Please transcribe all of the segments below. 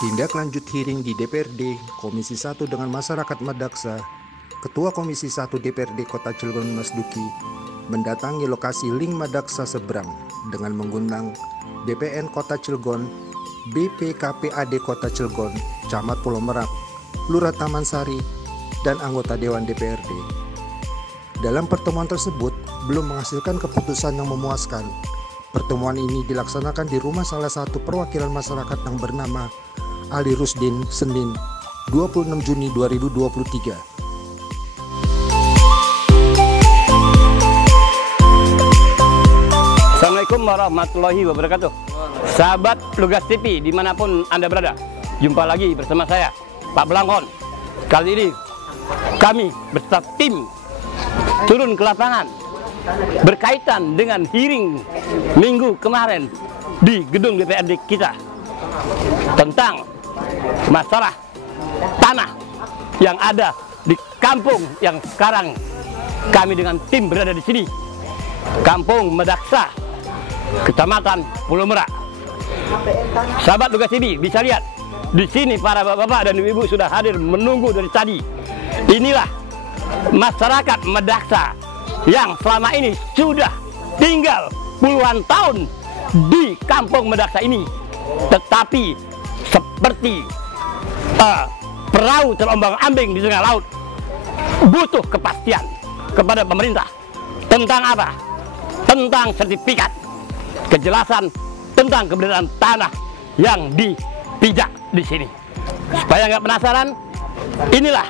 Tindak lanjut hearing di DPRD Komisi 1 dengan masyarakat Madaksa, Ketua Komisi 1 DPRD Kota Cilegon Mas Duki mendatangi lokasi Ling Madaksa seberang dengan mengundang BPN Kota Cilegon, BPKPAD Kota Cilegon, Camat Pulau Merak, Lurah Taman Sari, dan anggota Dewan DPRD. Dalam pertemuan tersebut belum menghasilkan keputusan yang memuaskan. Pertemuan ini dilaksanakan di rumah salah satu perwakilan masyarakat yang bernama Ali Rusdin, Senin 26 Juni 2023. Assalamualaikum warahmatullahi wabarakatuh. Sahabat Lugas TV dimanapun Anda berada, jumpa lagi bersama saya, Pak Blangkon. Kali ini kami beserta tim turun ke lapangan berkaitan dengan hearing minggu kemarin di gedung DPRD kita tentang masalah tanah yang ada di kampung yang sekarang kami dengan tim berada di sini, Kampung Madaksa, Kecamatan Pulau Merak. Sahabat Lugas TV bisa lihat di sini para bapak-bapak dan ibu-ibu sudah hadir menunggu dari tadi. Inilah masyarakat Madaksa yang selama ini sudah tinggal puluhan tahun di Kampung Madaksa ini, tetapi seperti perahu terombang-ambing di tengah laut, butuh kepastian kepada pemerintah tentang apa? Tentang sertifikat, kejelasan tentang keberadaan tanah yang dipijak di sini. Supaya nggak penasaran, inilah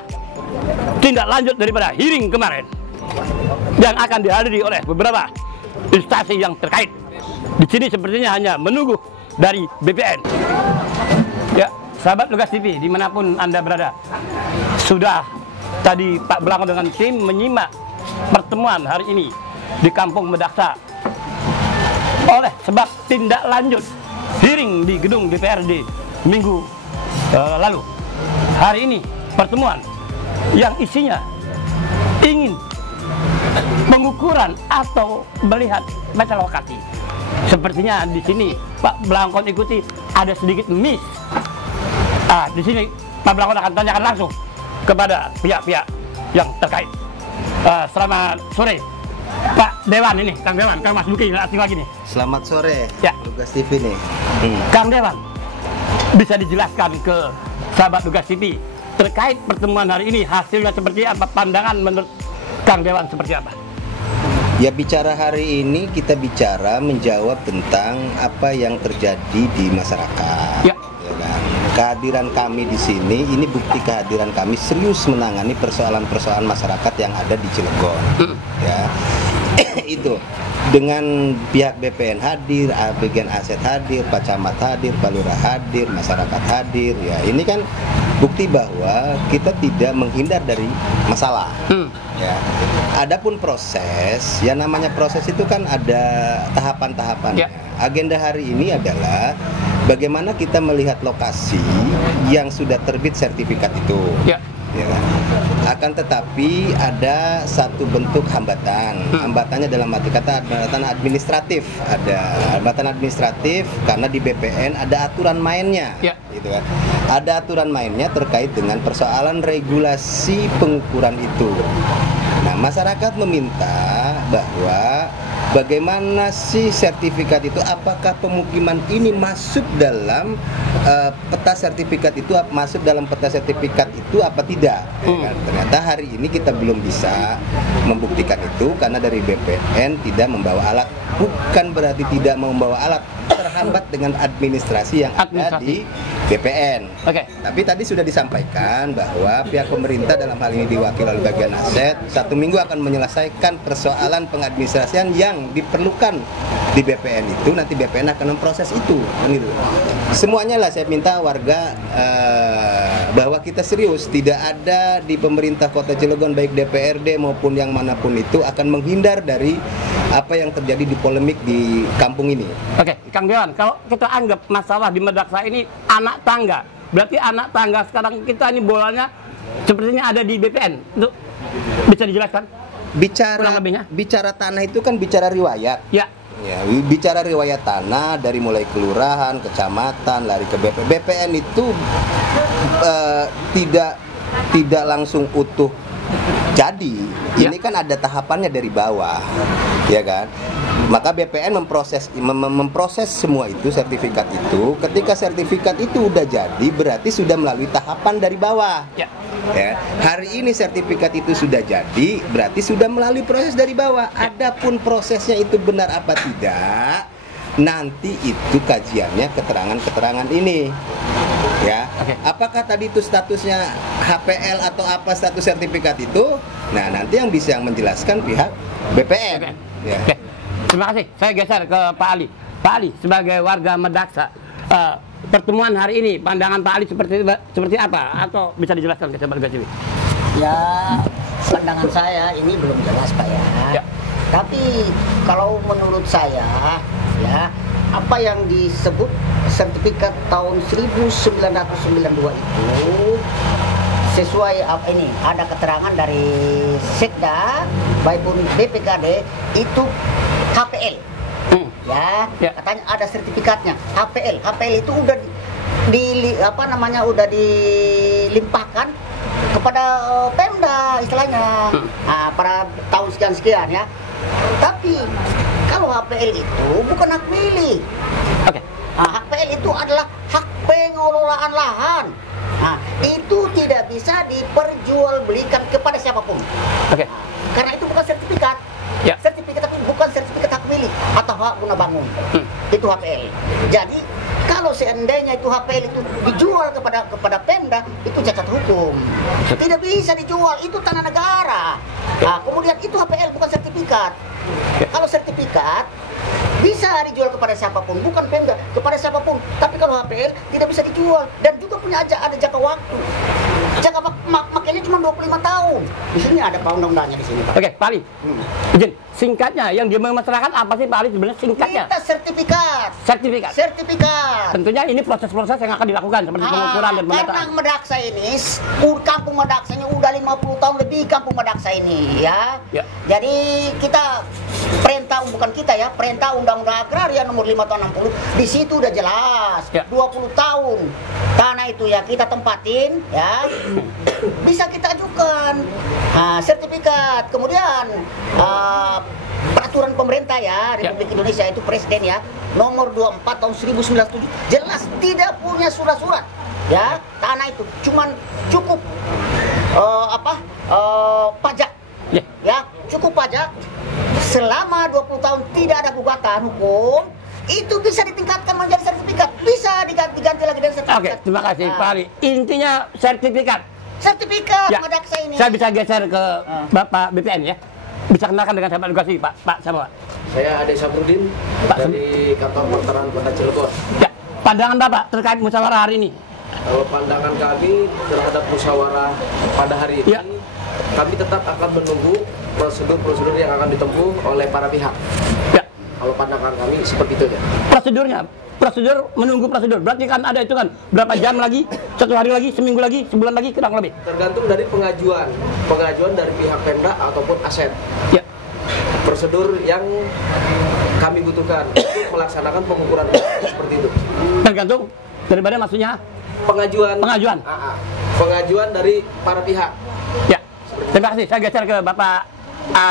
tindak lanjut daripada hearing kemarin yang akan dihadiri oleh beberapa instansi yang terkait. Di sini sepertinya hanya menunggu dari BPN. Ya, sahabat Lugas TV dimanapun Anda berada, sudah tadi Pak Blangkon dengan tim menyimak pertemuan hari ini di Kampung Madaksa. Oleh sebab tindak lanjut hearing di gedung DPRD minggu lalu, hari ini pertemuan yang isinya ingin pengukuran atau melihat meta lokasi. Sepertinya di sini Pak Blangkon ikuti ada sedikit miss. Di sini Pak Blangkon akan tanyakan langsung kepada pihak-pihak yang terkait. Selamat sore, Pak Dewan ini, Kang Dewan, Kang Mas Duki asing lagi nih. Selamat sore, ya. Lugas TV nih. Kang Dewan, bisa dijelaskan ke sahabat Lugas TV terkait pertemuan hari ini, hasilnya seperti apa, pandangan menurut Kang Dewan seperti apa? Ya, bicara hari ini kita bicara menjawab tentang apa yang terjadi di masyarakat. Ya. Ya kan? Kehadiran kami di sini, ini bukti kehadiran kami serius menangani persoalan-persoalan masyarakat yang ada di Cilegon. Ya, itu dengan pihak BPN hadir, bagian aset hadir, Pak Camat hadir, Pak Lurah hadir, masyarakat hadir. Ya, ini kan bukti bahwa kita tidak menghindar dari masalah. Ya. Adapun proses, ya namanya proses itu kan ada tahapan-tahapannya. Ya. Agenda hari ini adalah bagaimana kita melihat lokasi yang sudah terbit sertifikat itu. Ya. Ya kan? Akan tetapi ada satu bentuk hambatan. Hambatannya dalam arti kata hambatan administratif. Ada hambatan administratif karena di BPN ada aturan mainnya. Ya. Gitu kan. Ada aturan mainnya terkait dengan persoalan regulasi pengukuran itu. Nah, masyarakat meminta bahwa bagaimana sih sertifikat itu, apakah pemukiman ini masuk dalam peta sertifikat itu, masuk dalam peta sertifikat itu apa tidak. Ya, ternyata hari ini kita belum bisa membuktikan itu karena dari BPN tidak membawa alat. Bukan berarti tidak membawa alat, terhambat dengan administrasi yang ada di BPN. Oke. Tapi tadi sudah disampaikan bahwa pihak pemerintah dalam hal ini diwakili oleh bagian aset, 1 minggu akan menyelesaikan persoalan pengadministrasian yang diperlukan di BPN itu. Nanti BPN akan memproses itu. Gitu. Semuanya lah saya minta warga bahwa kita serius, tidak ada di pemerintah Kota Cilegon baik DPRD maupun yang manapun itu akan menghindar dari apa yang terjadi di polemik di kampung ini. Oke, Kang Dewan, kalau kita anggap masalah di Madaksa ini anak tangga, berarti anak tangga sekarang kita ini bolanya sepertinya ada di BPN. Itu bisa dijelaskan? Bicara tanah itu kan bicara riwayat. Ya. Ya, bicara riwayat tanah dari mulai kelurahan, kecamatan, lari ke BPN. BPN itu tidak langsung utuh jadi. Ini kan ada tahapannya dari bawah, ya kan? Maka BPN memproses semua itu, sertifikat itu. Ketika sertifikat itu udah jadi, berarti sudah melalui tahapan dari bawah. Ya. Hari ini sertifikat itu sudah jadi, berarti sudah melalui proses dari bawah. Adapun prosesnya itu benar apa tidak, nanti itu kajiannya keterangan-keterangan ini. Ya, apakah tadi itu statusnya HPL atau apa status sertifikat itu? Nah, nanti yang bisa menjelaskan pihak BPN. Ya. Terima kasih. Saya geser ke Pak Ali. Pak Ali, sebagai warga Medaksa, pertemuan hari ini, pandangan Pak Ali seperti apa? Atau bisa dijelaskan ke Sahabat Lukas TV? Ya, pandangan saya ini belum jelas Pak ya. Tapi kalau menurut saya, ya, apa yang disebut sertifikat tahun 1992 itu sesuai apa ini, ada keterangan dari Sekda maupun BPKD itu HPL. Ya, katanya ada sertifikatnya HPL itu udah udah dilimpahkan kepada Pemda istilahnya. Pada tahun sekian ya. Tapi kalau HPL itu bukan hak milik. HPL itu adalah hak pengelolaan lahan. Itu tidak bisa diperjualbelikan kepada siapapun. Karena itu bukan sertifikat. Sertifikat tapi bukan sertifikat hak milik atau hak guna bangun. Itu HPL. Jadi kalau seandainya itu HPL itu dijual kepada Pemda, itu cacat hukum. Tidak bisa dijual, itu tanah negara. Kemudian itu HPL bukan sertifikat. Kalau sertifikat bisa dijual kepada siapapun, bukan Pemda, kepada siapapun. Tapi kalau HPL tidak bisa dijual dan juga punya ada jangka waktu. Jangka makanya cuma 25 tahun. Di sini ada undang-undangnya di sini, Pak. Oke, Pak Ali. Izin, singkatnya yang dimasalahkan apa sih Pak Ali sebenarnya singkatnya? Kita sertifikat. Tentunya ini proses-proses yang akan dilakukan seperti pengukuran dan pemetaan. Karena Medaksa ini, kampung Medaksanya udah 50 tahun lebih kampung Medaksa ini, ya. Jadi kita perintah Undang-Undang Agraria nomor 5 tahun 60, di situ udah jelas 20 tahun tanah itu ya kita tempatin, ya. Bisa kita ajukan sertifikat. Kemudian peraturan pemerintah ya Republik Indonesia itu Presiden ya nomor 24 tahun 1997 jelas tidak punya surat-surat ya tanah itu cuman cukup pajak ya cukup pajak selama 20 tahun tidak ada gugatan hukum itu bisa ditingkatkan menjadi sertifikat, bisa diganti lagi dengan sertifikat. Oke, terima kasih Pak Ali. Intinya sertifikat Medaksa ini. Saya bisa geser ke Bapak BPN ya. Bisa kenalkan dengan Sahabat Lukas TV, Pak sama Pak. Saya Ade Sabrudin dari Kantor Pertanahan Kota Cilegon. Ya, pandangan Bapak terkait musyawarah hari ini? Kalau pandangan kami terhadap musyawarah pada hari ini, kami tetap akan menunggu prosedur-prosedur yang akan ditempuh oleh para pihak. Kalau pandangan kami seperti itu ya. Prosedur menunggu prosedur. Berarti kan ada itu kan berapa jam lagi, 1 hari lagi, seminggu lagi, sebulan lagi, kurang lebih. Tergantung dari pengajuan dari pihak Pemda ataupun aset. Prosedur yang kami butuhkan untuk melaksanakan pengukuran seperti itu. Tergantung daripada maksudnya pengajuan dari para pihak. Ya. Terima kasih. Saya geser ke Bapak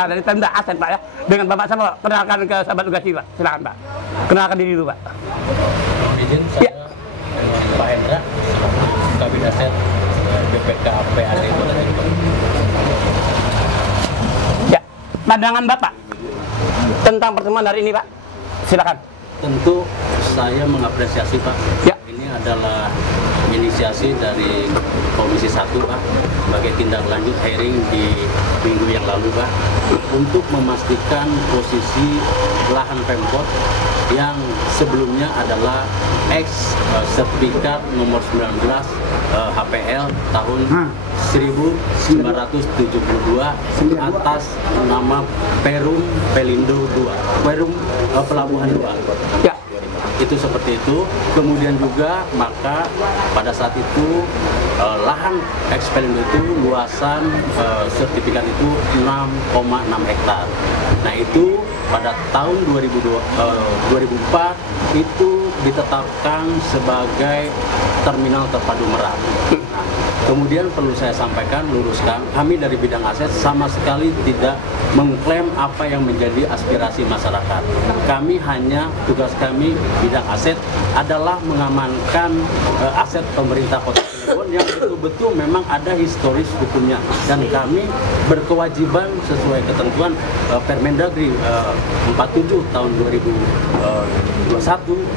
dari Pemda Aset Pak ya. Dengan Bapak sama kenalkan ke Sahabat Lukas TV Pak. Silakan Pak. Kenalkan diri dulu Pak. Izin saya Pak Hendra, Kabin Aset BPKPAD Kota Cilegon. Ya, pandangan Bapak tentang pertemuan hari ini Pak. Silakan. Tentu saya mengapresiasi Pak. Ini adalah inisiasi dari Komisi 1 Pak sebagai tindak lanjut hearing di minggu yang lalu Pak untuk memastikan posisi lahan Pemkot yang sebelumnya adalah sertifikat nomor 19 HPL tahun 1972 atas nama Perum Pelindo 2, Perum Pelabuhan 2. itu seperti itu. Kemudian juga maka pada saat itu lahan eksperimen itu luasan sertifikat itu 6,6 hektar. Nah itu pada tahun 2004 itu ditetapkan sebagai terminal terpadu Merak. Nah, kemudian perlu saya sampaikan, luruskan, kami dari bidang aset sama sekali tidak mengklaim apa yang menjadi aspirasi masyarakat. Kami hanya, tugas kami bidang aset adalah mengamankan aset pemerintah Kota Cilegon yang betul-betul memang ada historis hukumnya, dan kami berkewajiban sesuai ketentuan Permendagri 47 tahun 2021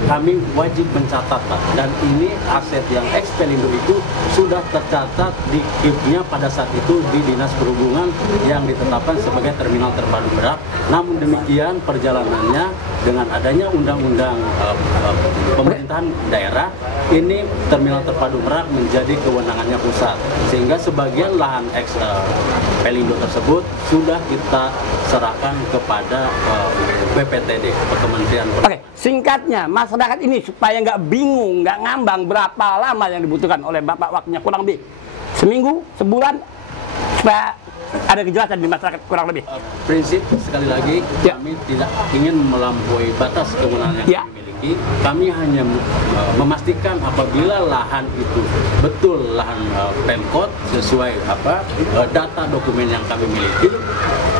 kami wajib mencatat, Pak. Dan ini aset yang ekspelindo itu sudah tercatat di KIP-nya pada saat itu di Dinas Perhubungan yang ditetapkan sebagai terminal terpadu Merak. Namun demikian perjalanannya dengan adanya undang-undang pemerintahan daerah, ini terminal terpadu Merak menjadi kewenangannya pusat, sehingga sebagian lahan ekspelindo tersebut sudah kita serahkan kepada BPTD, Kementerian Perhubungan. Oke, singkatnya masyarakat ini supaya nggak bingung, nggak ngambang berapa lama yang dibutuhkan oleh Bapak, waktunya kurang lebih seminggu, sebulan, supaya ada kejelasan di masyarakat kurang lebih. Prinsip sekali lagi kami tidak ingin melampaui batas kewenangan yang kami miliki. Kami hanya memastikan apabila lahan itu betul lahan Pemkot sesuai data dokumen yang kami miliki,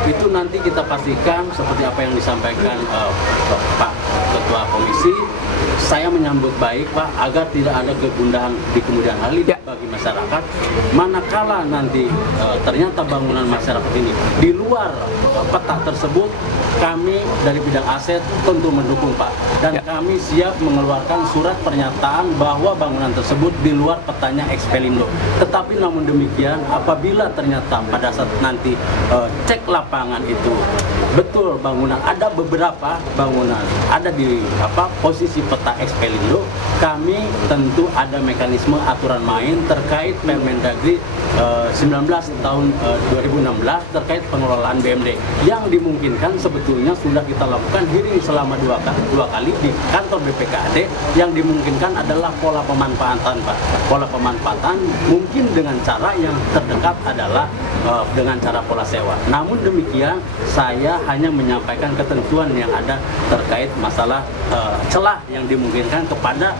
itu nanti kita pastikan seperti apa yang disampaikan Pak Ketua Komisi. Saya menyambut baik, Pak, agar tidak ada kegundahan di kemudian hari bagi masyarakat. Manakala nanti ternyata bangunan masyarakat ini di luar peta tersebut, kami dari bidang aset tentu mendukung, Pak. Dan kami siap mengeluarkan surat pernyataan bahwa bangunan tersebut di luar petanya ekspelindo. Tetapi namun demikian, apabila ternyata pada saat nanti cek lapangan itu betul bangunan, ada beberapa bangunan ada di posisi peta ekspelindo, kami tentu ada mekanisme aturan main terkait Permendagri 19 tahun 2016 terkait pengelolaan BMD yang dimungkinkan sebetulnya sudah kita lakukan hearing selama dua kali di kantor BPKAD. Yang dimungkinkan adalah pola pemanfaatan, Pak. Pola pemanfaatan mungkin dengan cara yang terdekat adalah dengan cara pola sewa. Namun demikian, saya hanya menyampaikan ketentuan yang ada terkait masalah celah yang dimungkinkan kepada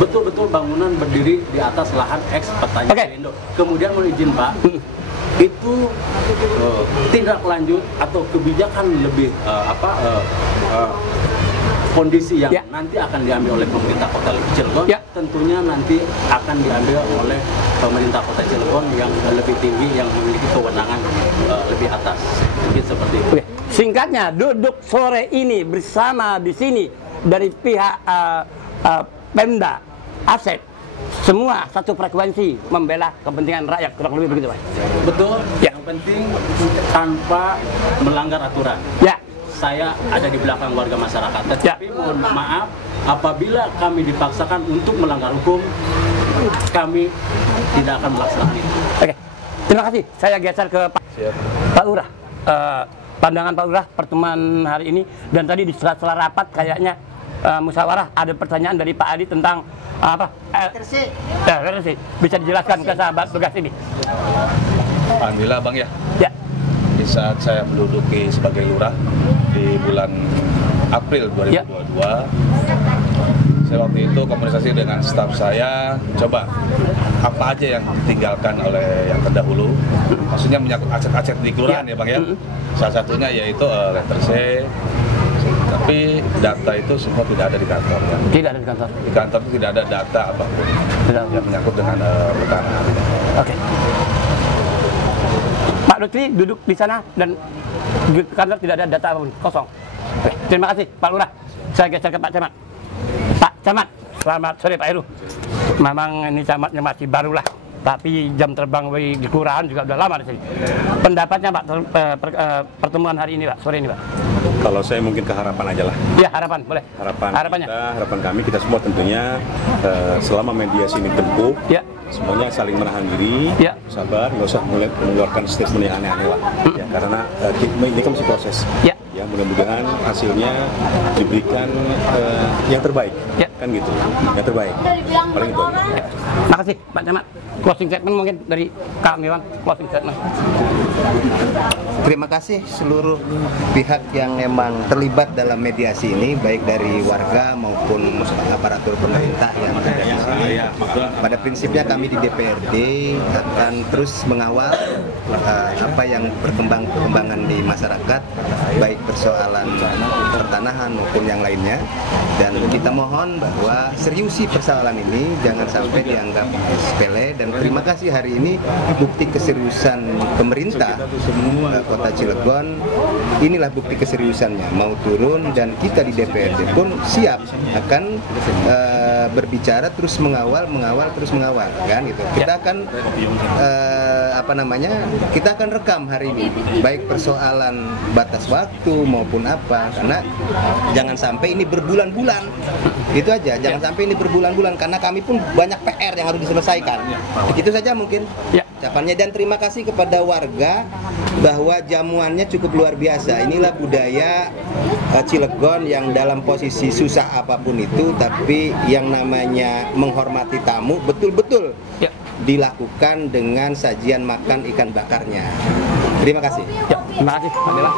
betul-betul bangunan berdiri di atas lahan eks petanya ekspelindo. Kemudian mohon izin, Pak, itu tindak lanjut atau kebijakan lebih kondisi yang nanti akan diambil oleh pemerintah Kota Cilegon, tentunya nanti akan diambil oleh pemerintah Kota Cilegon yang lebih tinggi, yang memiliki kewenangan lebih atas. Mungkin seperti itu. Oke. Singkatnya, duduk sore ini bersama di sini dari pihak Pemda, aset, semua satu frekuensi membela kepentingan rakyat, kurang lebih begitu, Pak. Betul. Yang penting tanpa melanggar aturan. Saya ada di belakang warga masyarakat. Tetapi mohon maaf, apabila kami dipaksakan untuk melanggar hukum, kami tidak akan melaksanakan itu. Oke, terima kasih. Saya geser ke Pak Lurah. Pandangan Pak Lurah pertemuan hari ini, dan tadi di sela-sela rapat kayaknya musyawarah ada pertanyaan dari Pak Adi tentang retersi. Bisa dijelaskan ke sahabat tugas ini? Alhamdulillah, Bang, ya. Di saat saya menduduki sebagai lurah di bulan April 2022, saya waktu itu komunikasi dengan staf saya, coba apa aja yang ditinggalkan oleh yang terdahulu, maksudnya menyangkut aset-aset di kelurahan ya, Bang, ya. Salah satunya yaitu letter C, tapi data itu semua tidak ada di kantor. Ya. Tidak ada di kantor? Di kantor itu tidak ada data apapun yang menyangkut dengan pertanahan. Oke. Pak Lutfi duduk di sana dan di kantor tidak ada data apapun, kosong. Oke. Terima kasih Pak Lurah. Saya geser ke Pak Camat. Pak Camat, selamat sore Pak Heru. Memang ini camatnya masih baru lah, tapi jam terbang di kelurahan juga udah lama di sini. Pendapatnya Pak pertemuan hari ini, Pak, sore ini, Pak? Kalau saya mungkin ke harapan aja lah. Ya, harapan, boleh. Harapan kami kita semua tentunya selama mediasi ini tempuh, semuanya saling menahan diri, sabar, nggak usah mengeluarkan statement yang aneh-aneh lah. Ya, karena ini kan masih proses. Ya, ya mudah-mudahan hasilnya diberikan yang terbaik, kan gitu, yang terbaik, paling itu. Makasih Pak Camat. Closing statement mungkin dari kami Bang, closing statement. Terima kasih seluruh pihak yang memang terlibat dalam mediasi ini, baik dari warga maupun aparatur pemerintah yang ada di sini. Pada prinsipnya kami di DPRD akan terus mengawal apa yang perkembangan di masyarakat, baik persoalan pertanahan maupun yang lainnya. Dan kita mohon bahwa seriusi persoalan ini jangan sampai dianggap sepele. Dan terima kasih hari ini bukti keseriusan pemerintah Kota Cilegon, inilah bukti keseriusannya, mau turun, dan kita di DPRD pun siap akan berbicara, terus mengawal kan gitu. Kita akan kita akan rekam hari ini, baik persoalan batas waktu maupun apa, karena jangan sampai ini berbulan-bulan, itu aja, jangan sampai ini berbulan-bulan, karena kami pun banyak PR yang harus diselesaikan. Itu saja mungkin ucapannya, dan terima kasih kepada warga bahwa jamuannya cukup luar biasa. Inilah budaya Cilegon yang dalam posisi susah apapun itu, tapi yang namanya menghormati tamu betul-betul dilakukan dengan sajian makan ikan bakarnya. Terima kasih. Terima kasih Pak Bela.